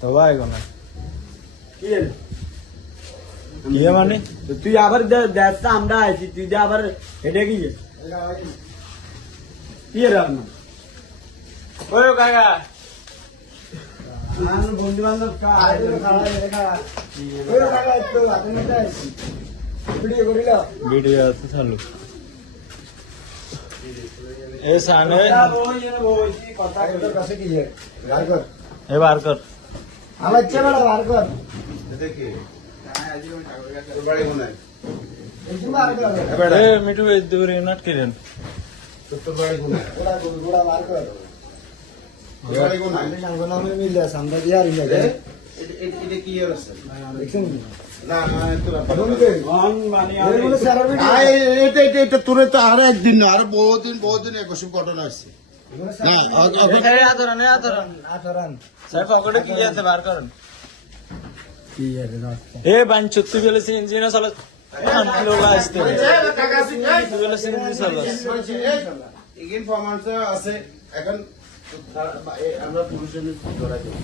তো ভাই কোন কি মানে তুই আবার দেশটা আমরা আছি তুই যে আবার হেঁটে গিয়ে কি রে আপনার ওই কাকা বন্ধু বান্ধব ভিডিও আছে চালু এ সানে এ বার কর আমার চেয়ে বড় বার কর এ মিঠু এই দূরে নাট করেন তোরে তো আরো একদিন না আরো বহুদিন একসব ঘটনা আসছে স্যার পকেটে কি আছে বার করেন এ বান চুত্তি গেলে সিএনজি না চলে লোক আসতে গেলে সিএনজি চলে ইনফরমেশন আছে এখন আমরা পুরুষের ধরা যাই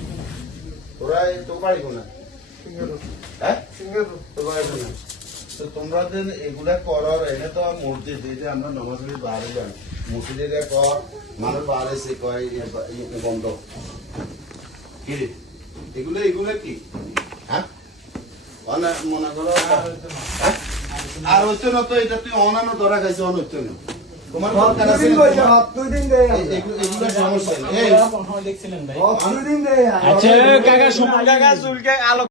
তোরা তো পারি না হ্যাঁ তো পারি না তো তোমরা যে এগুলা করার এনে তো মূর্তি দিয়ে যে আমরা নমাজ পড়ি বাইরে যাই মসজিদে যে কর মানুষ বাইরে সে কয় বন্ধ কি রে এগুলো কি হ্যাঁ মনে করো আর হচ্ছে না তো এটা তুই অনানো ধরা খাইছে অন হচ্ছে না তোমার এগুলো সমস্যা আচ্ছা কাকা সুমন কাকা চুলকে আলো